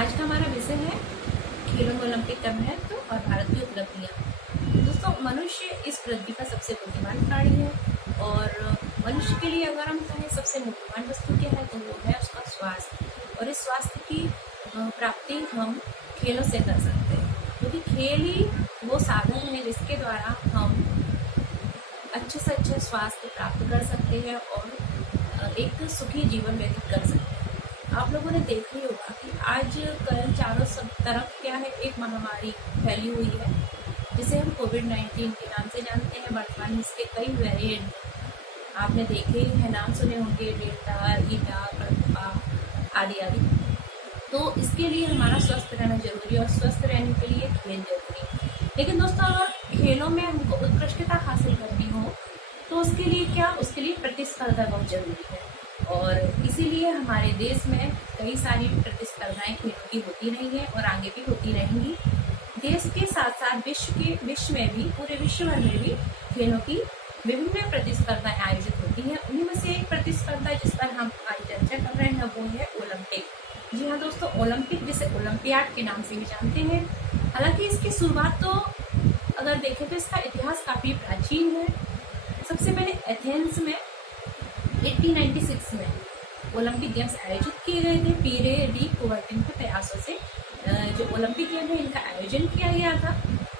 आज का हमारा विषय है खेलों में ओलंपिक का महत्व और भारत की उपलब्धियां। दोस्तों, मनुष्य इस पृथ्वी का सबसे बुद्धिमान प्राणी है और मनुष्य के लिए अगर हम कहें सबसे मूल्यवान वस्तु क्या है तो वो है उसका स्वास्थ्य। और इस स्वास्थ्य की प्राप्ति हम खेलों से कर सकते हैं, क्योंकि खेल ही वो साधन है जिसके द्वारा हम अच्छे से अच्छे स्वास्थ्य प्राप्त कर सकते हैं और एक सुखी जीवन व्यतीत कर सकते हैं। आप लोगों ने देखा ही होगा कि आज कल चारों सब तरफ क्या है, एक महामारी फैली हुई है जिसे हम कोविड-19 के नाम से जानते हैं। वर्तमान में इसके कई वेरिएंट आपने देखे ही हैं, नाम सुने होंगे, डेल्टा, ईटा, कड़पा आदि आदि। तो इसके लिए हमारा स्वस्थ रहना जरूरी है और स्वस्थ रहने के लिए खेल जरूरी है। लेकिन दोस्तों, अगर खेलों में हमको उत्कृष्टता हासिल करनी हो तो उसके लिए उसके लिए प्रतिस्पर्धा बहुत जरूरी है। और इसीलिए हमारे देश में कई सारी प्रतिस्पर्धाएं खेलों की होती रही हैं और आगे भी होती रहेंगी। देश के साथ साथ विश्व में भी, पूरे विश्व भर में भी खेलों की विभिन्न प्रतिस्पर्धाएं आयोजित होती हैं। उन्हीं में से एक प्रतिस्पर्धा जिस पर हम आज चर्चा कर रहे हैं वो है ओलंपिक। जी हाँ दोस्तों, ओलंपिक जिसे ओलंपियाड के नाम से भी जानते हैं। हालांकि इसकी शुरुआत तो अगर देखें तो इसका इतिहास काफी प्राचीन है। सबसे पहले एथेंस में 1896 में ओलंपिक गेम्स आयोजित किए गए थे। पीरे डी कुबर्टिन के प्रयासों से जो ओलंपिक गेम है इनका आयोजन किया गया था।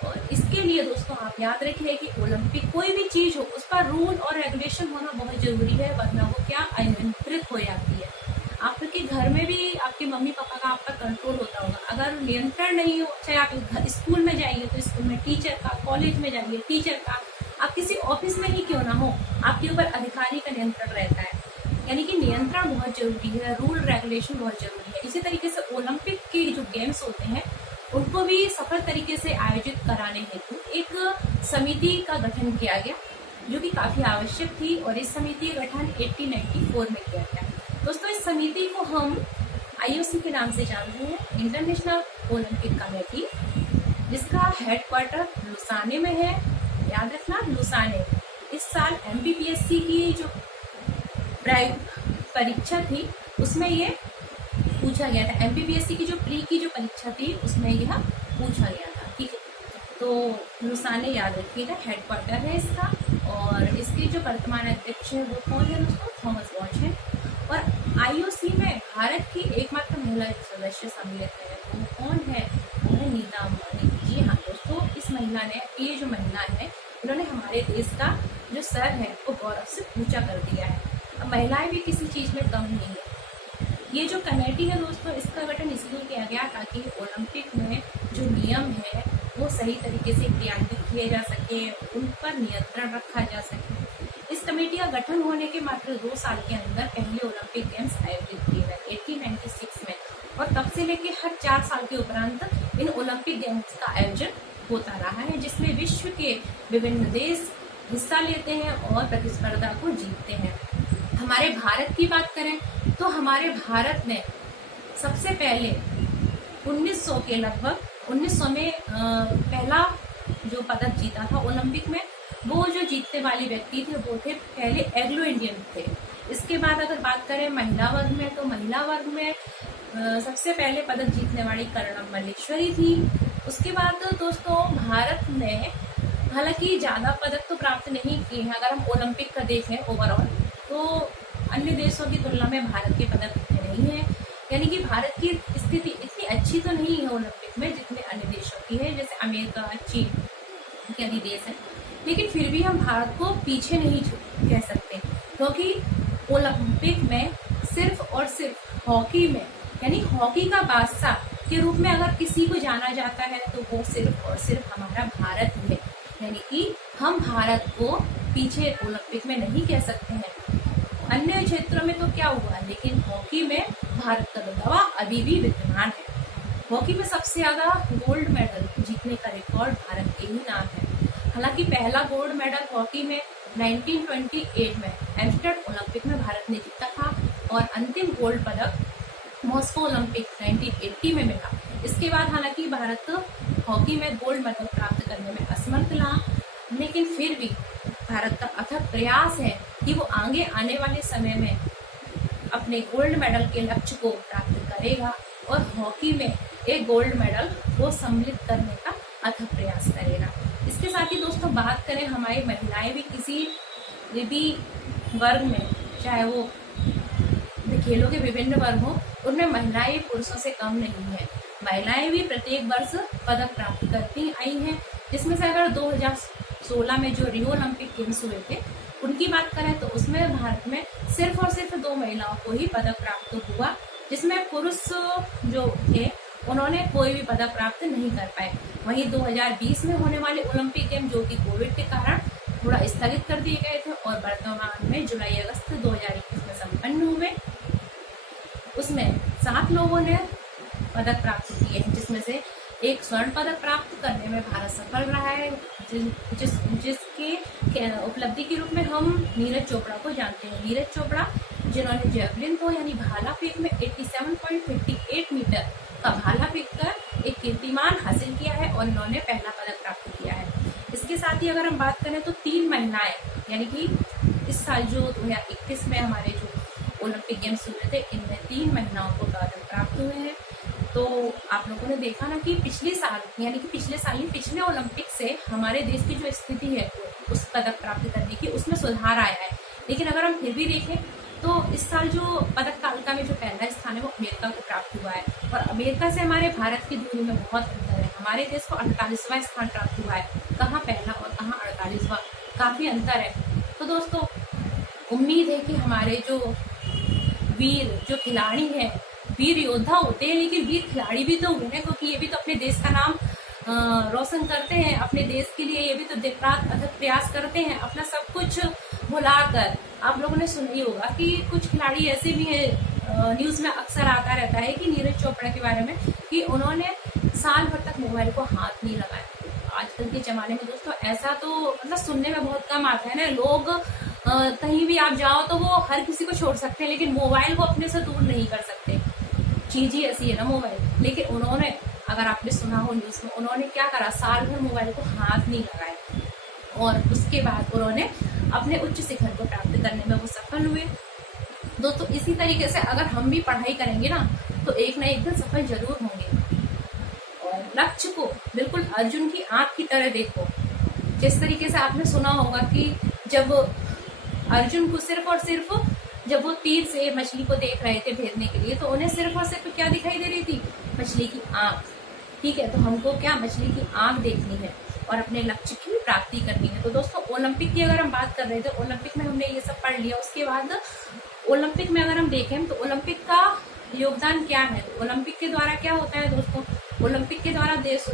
और इसके लिए दोस्तों आप याद रखिए कि ओलंपिक कोई भी चीज हो उस पर रूल और रेगुलेशन होना बहुत जरूरी है, वरना वो क्या अनियंत्रित हो जाती है। आपके घर में भी आपके मम्मी पापा का आप पर कंट्रोल होता होगा, अगर नियंत्रण नहीं हो, चाहे आप स्कूल में जाइए तो स्कूल में टीचर का, कॉलेज में जाइए टीचर का, आप किसी ऑफिस में ही क्यों ना हो, आपके ऊपर अधिकारी का नियंत्रण रहता है। यानी कि नियंत्रण बहुत जरूरी है, रूल रेगुलेशन बहुत जरूरी है। इसी तरीके से ओलंपिक के जो गेम्स होते हैं उनको भी सफल तरीके से आयोजित कराने हेतु एक समिति का गठन किया गया, जो कि काफी आवश्यक थी। और इस समिति का गठन 1894 में किया गया। दोस्तों, इस समिति को हम IOC के नाम से जानते हैं, इंटरनेशनल ओलंपिक कमेटी, जिसका हेडक्वार्टर लुसाने में है। याद रखना, लुसाने। इस साल MPPSC की जो परीक्षा थी उसमें ये पूछा गया था। MPPSC की जो प्री की जो परीक्षा थी उसमें यह पूछा गया था। ठीक है, तो लुसाने याद रखिएगा, हेडक्वार्टर है इसका। और इसके जो वर्तमान अध्यक्ष है वो कौन है दोस्तों? थॉमस बॉच है। और IOC में भारत की एकमात्र महिला सदस्य सम्मिलित है। वो कौन है? वो है नीता अंबानी। जी हाँ दोस्तों, इस महिला ने, ये जो महिला है, इन्होंने हमारे देश का जो सर है वो गौरव से ऊंचा कर दिया है। अब महिलाएं भी किसी चीज में कम नहीं है। ये जो कमेटी है दोस्तों, इसका गठन इसलिए किया गया ताकि ओलंपिक में जो नियम है वो सही तरीके से क्रियान्वित किए जा सके, उन पर नियंत्रण रखा जा सके। इस कमेटी का गठन होने के मात्र 2 साल के अंदर पहले ओलंपिक गेम्स आयोजित किए गए 1896 में। और तब से लेके हर 4 साल के उपरांत इन ओलंपिक गेम्स का आयोजन होता रहा है, जिसमें विश्व के विभिन्न देश हिस्सा लेते हैं और प्रतिस्पर्धा को जीतते हैं। हमारे भारत की बात करें तो हमारे भारत ने सबसे पहले 1900 के लगभग 1900 में पहला जो पदक जीता था ओलंपिक में। वो जो जीतने वाले व्यक्ति थे वो थे पहले एंग्लो इंडियन थे। इसके बाद अगर बात करें महिला वर्ग में तो महिला वर्ग में सबसे पहले पदक जीतने वाली कर्णम मल्लेश्वरी थी। उसके बाद दोस्तों भारत ने हालांकि ज्यादा पदक तो प्राप्त नहीं किए हैं। अगर हम ओलंपिक का देखें ओवरऑल तो अन्य देशों की तुलना में भारत के पदक इतने नहीं है। यानी कि भारत की स्थिति इतनी अच्छी तो नहीं है ओलंपिक में जितने अन्य देशों की है, जैसे अमेरिका, चीन इत्यादि देश है। लेकिन फिर भी हम भारत को पीछे नहीं कह सकते, क्योंकि ओलंपिक में सिर्फ और सिर्फ हॉकी में, यानी हॉकी का बादशाह के रूप में अगर किसी को जाना जाता है तो वो सिर्फ और सिर्फ हमारा भारत ही है। यानी कि हम भारत को पीछे ओलंपिक में नहीं कह सकते हैं। अन्य क्षेत्रों में तो क्या हुआ, लेकिन हॉकी में भारत का दबदबा अभी भी विद्यमान है। हॉकी में सबसे ज्यादा गोल्ड मेडल जीतने का रिकॉर्ड भारत के ही नाम है। हालांकि पहला गोल्ड मेडल हॉकी में 1928 में एम्स्टर्डम ओलंपिक में भारत ने जीता था और अंतिम गोल्ड पदक मॉस्को ओलंपिक 1980 में मिला। इसके बाद हालांकि भारत हॉकी में गोल्ड मेडल प्राप्त करने में असमर्थ रहा, लेकिन फिर भी भारत का अथक प्रयास है कि वो आगे आने वाले समय में अपने गोल्ड मेडल के लक्ष्य को प्राप्त करेगा और हॉकी में एक गोल्ड मेडल वो सम्मिलित करने का अथक प्रयास करेगा। इसके साथ ही दोस्तों बात करें, हमारी महिलाएं भी किसी भी वर्ग में, चाहे वो खेलों के विभिन्न वर्ग हो, उनमें महिलाएं पुरुषों से कम नहीं है। महिलाएं भी प्रत्येक वर्ष पदक प्राप्त करती आई हैं, जिसमें से अगर 2016 में जो रियो ओलंपिक गेम्स हुए थे उनकी बात करें तो उसमें भारत में सिर्फ और सिर्फ 2 महिलाओं को ही पदक प्राप्त हुआ, जिसमें पुरुष जो थे उन्होंने कोई भी पदक प्राप्त नहीं कर पाए। वहीं 2020 में होने वाले ओलंपिक गेम जो कि कोविड के कारण थोड़ा स्थगित कर दिए गए थे और वर्तमान में जुलाई अगस्त 2021 में संपन्न हुए, उसमें 7 लोगों ने पदक प्राप्त किए हैं, जिसमें से एक स्वर्ण पदक प्राप्त करने में भारत सफल रहा है, जिसके उपलब्धि के रूप में हम नीरज चोपड़ा को जानते हैं। नीरज चोपड़ा जिन्होंने जेवलिन थ्रो यानी भाला फेंक में 87.58 मीटर का भाला फेंक कर एक कीर्तिमान हासिल किया है और इन्होंने पहला पदक प्राप्त किया है। इसके साथ ही अगर हम बात करें तो 3 महिलाएं, यानी कि इस साल जो 2021 में हमारे जो ओलंपिक गेम्स हुए थे, इनमें 3 महिलाओं को पदक प्राप्त हुए हैं। तो आप लोगों ने देखा ना कि पिछले साल ही पिछले ओलंपिक से हमारे देश की जो स्थिति है उस पदक प्राप्त करने की, उसमें सुधार आया है। लेकिन अगर हम फिर भी देखें तो इस साल जो पदक तालिका में जो पहला स्थान है वो अमेरिका को प्राप्त हुआ है और अमेरिका से हमारे भारत की दूरी में बहुत अंतर है। हमारे देश को 48वां स्थान प्राप्त हुआ है, कहाँ पहला और कहाँ 48वां, काफी अंतर है। तो दोस्तों उम्मीद है कि हमारे जो वीर जो खिलाड़ी हैं, वीर योद्धा होते हैं लेकिन वीर खिलाड़ी भी तो हुए हैं, क्योंकि ये भी तो अपने देश का नाम रोशन करते हैं। अपने देश के लिए ये भी तो दिन रात अथक प्रयास करते हैं, अपना सब कुछ भुलाकर। आप लोगों ने सुना ही होगा कि कुछ खिलाड़ी ऐसे भी हैं, न्यूज में अक्सर आता रहता है कि नीरज चोपड़ा के बारे में, कि उन्होंने साल भर तक मोबाइल को हाथ नहीं लगाया। आजकल के जमाने में दोस्तों ऐसा तो मतलब सुनने में बहुत कम आता है ना। लोग कहीं भी आप जाओ तो वो हर किसी को छोड़ सकते हैं, लेकिन मोबाइल को अपने से दूर नहीं कर सकते। चीज ही ऐसी है ना मोबाइल। लेकिन उन्होंने, अगर आपने सुना हो न्यूज में, उन्होंने क्या करा, साल भर मोबाइल को हाथ नहीं लगाया और उसके बाद उन्होंने अपने उच्च शिखर को प्राप्त करने में वो सफल हुए। दोस्तों इसी तरीके से अगर हम भी पढ़ाई करेंगे ना तो एक ना एक दिन सफल जरूर होंगे। और लक्ष्य को बिल्कुल अर्जुन की आंख की तरह देखो। जिस तरीके से आपने सुना होगा कि जब अर्जुन को सिर्फ और सिर्फ जब वो तीर से मछली को देख रहे थे भेजने के लिए, तो उन्हें सिर्फ और सिर्फ क्या दिखाई दे रही थी, मछली की आंख। ठीक है, तो हमको क्या मछली की आंख देखनी है और अपने लक्ष्य की प्राप्ति करनी है। तो दोस्तों ओलंपिक की अगर हम बात कर रहे थे, ओलंपिक में हमने ये सब पढ़ लिया। उसके बाद ओलंपिक में अगर हम देखें तो ओलंपिक का योगदान क्या है। तो ओलंपिक के द्वारा क्या होता है दोस्तों, ओलंपिक के द्वारा देश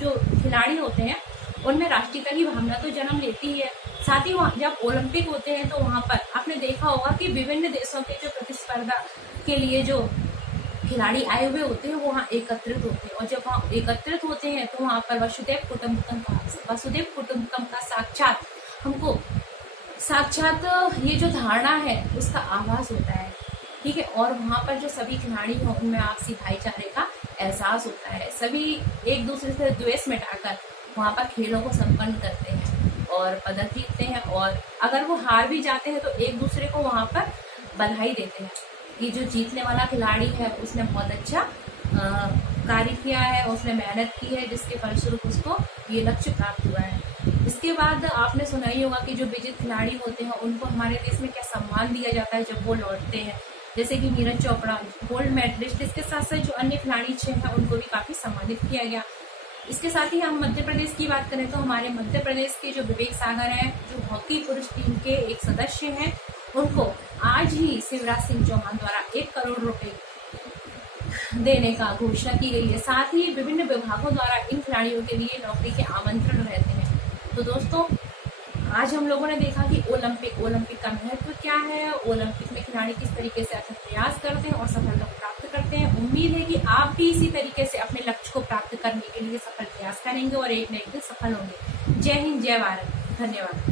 जो खिलाड़ी होते हैं उनमें राष्ट्रीयता की भावना तो जन्म लेती है। साथ ही जब ओलंपिक होते हैं तो वहां पर आपने देखा होगा कि विभिन्न देशों के जो प्रतिस्पर्धा के लिए जो खिलाड़ी आए हुए होते हैं वो वहाँ एकत्रित होते हैं, और जब वहाँ एकत्रित होते हैं तो वहाँ पर वसुदेव कुटुंबकम का साक्षात ये जो धारणा है उसका आभास होता है। ठीक है, और वहाँ पर जो सभी खिलाड़ी हों उनमें आपसी भाईचारे का एहसास होता है। सभी एक दूसरे से द्वेष मिटाकर वहाँ पर खेलों को संपन्न करते हैं और पदक जीतते हैं, और अगर वो हार भी जाते हैं तो एक दूसरे को वहाँ पर बधाई देते हैं कि जो जीतने वाला खिलाड़ी है उसने बहुत अच्छा कार्य किया है, उसने मेहनत की है, जिसके फलस्वरूप उसको ये लक्ष्य प्राप्त हुआ है। इसके बाद आपने सुना ही होगा कि जो विजेता खिलाड़ी होते हैं उनको हमारे देश में क्या सम्मान दिया जाता है जब वो लौटते हैं, जैसे कि नीरज चोपड़ा गोल्ड मेडलिस्ट। इसके साथ साथ जो अन्य खिलाड़ी 6 हैं उनको भी काफी सम्मानित किया गया। इसके साथ ही हम मध्य प्रदेश की बात करें तो हमारे मध्य प्रदेश के जो विवेक सागर हैं, जो हॉकी पुरुष टीम के एक सदस्य हैं, उनको आज ही शिवराज सिंह चौहान द्वारा 1 करोड़ रुपए देने का घोषणा की गई है। साथ ही विभिन्न विभागों द्वारा इन खिलाड़ियों के लिए नौकरी के आमंत्रण रहते हैं। तो दोस्तों आज हम लोगों ने देखा कि ओलंपिक का महत्व क्या है, ओलंपिक में खिलाड़ी किस तरीके से अथक प्रयास करते हैं और सफलता प्राप्त करते हैं। उम्मीद है कि आप भी इसी तरीके से अपने लक्ष्य को प्राप्त करने के लिए सफल प्रयास करेंगे और एक न एक दिन सफल होंगे। जय हिंद, जय भारत, धन्यवाद।